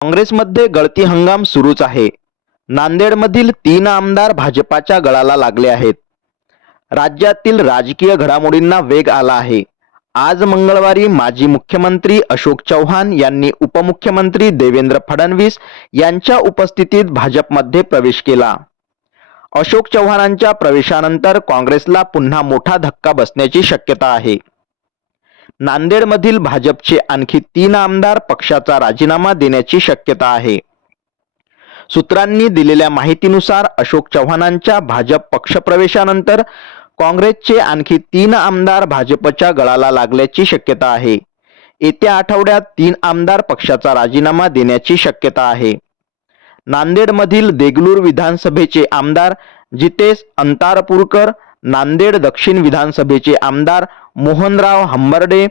काँग्रेसमध्ये गळती हंगाम सुरूच आहे. नांदेडमधील तीन आमदार भाजपाच्या गळाला लागले आहेत. राज्यातील राजकीय घडामोडींना वेग आला आहे. आज मंगळवारी माजी मुख्यमंत्री अशोक चव्हाण यांनी उपमुख्यमंत्री देवेंद्र फडणवीस यांच्या उपस्थितीत भाजपमध्ये प्रवेश केला. अशोक चव्हाणांच्या प्रवेशानंतर काँग्रेसला पुन्हा मोठा धक्का बसण्याची शक्यता आहे. नांदेडमधील भाजपचे आणखी तीन आमदार पक्षाचा राजीनामा देण्याची शक्यता आहे. सूत्रांनी दिलेल्या माहितीनुसार अशोक चव्हाणांच्या भाजप पक्षप्रवेशानंतर काँग्रेसचे आणखी तीन आमदार भाजपच्या गळाला लागल्याची शक्यता आहे. येत्या आठवड्यात तीन आमदार पक्षाचा राजीनामा देण्याची शक्यता आहे. नांदेडमधील देगलूर विधानसभेचे आमदार जितेश अंतारपूरकर नांदेड दक्षिण विधानसभेचे आमदार मोहनराव हंबर्डे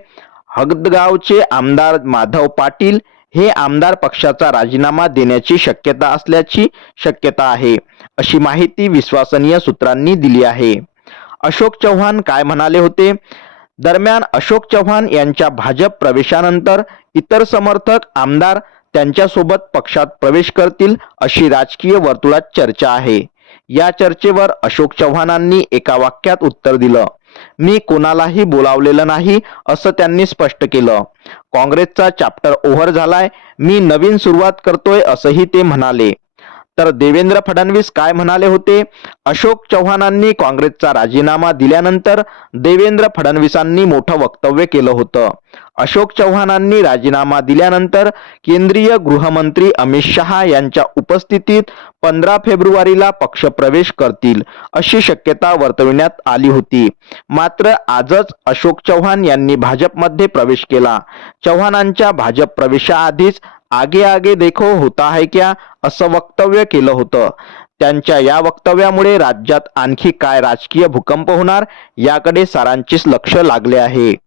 हगदगावचे आमदार माधव पाटील हे आमदार पक्षाचा राजीनामा देण्याची शक्यता असल्याची शक्यता आहे अशी माहिती विश्वसनीय सूत्रांनी दिली आहे. अशोक चव्हाण काय म्हणाले होते? दरम्यान अशोक चव्हाण यांच्या भाजप प्रवेशानंतर इतर समर्थक आमदार त्यांच्यासोबत पक्षात प्रवेश करतील अशी राजकीय वर्तुळात चर्चा आहे. या चर्चेवर अशोक चव्हाणांनी एका वाक्यात उत्तर दिलं. मी कोणालाही बोलावलेलं नाही असं त्यांनी स्पष्ट केलं. काँग्रेसचा चॅप्टर ओव्हर झालाय मी नवीन सुरुवात करतोय असंही ते म्हणाले. तर देवेंद्र फडणवीस काय म्हणाले होते? अशोक चव्हाणांनी काँग्रेसचा राजीनामा दिल्यानंतर देवेंद्र फडणवीसांनी मोठं वक्तव्य केलं होतं. अशोक चव्हाणांनी राजीनामा दिल्यानंतर केंद्रीय गृहमंत्री अमित शहा यांच्या उपस्थितीत पंधरा फेब्रुवारीला पक्षप्रवेश करतील अशी शक्यता वर्तविण्यात आली होती. मात्र आजच अशोक चव्हाण यांनी भाजपमध्ये प्रवेश केला. चव्हाणांच्या भाजप प्रवेशाआधीच आगे आगे देखो होता है क्या? असं वक्तव्य केलं होतं. त्यांच्या या वक्तव्यामुळे राज्यात आणखी काय राजकीय भूकंप होणार? याकडे सरांचेच लक्ष लागले आहे.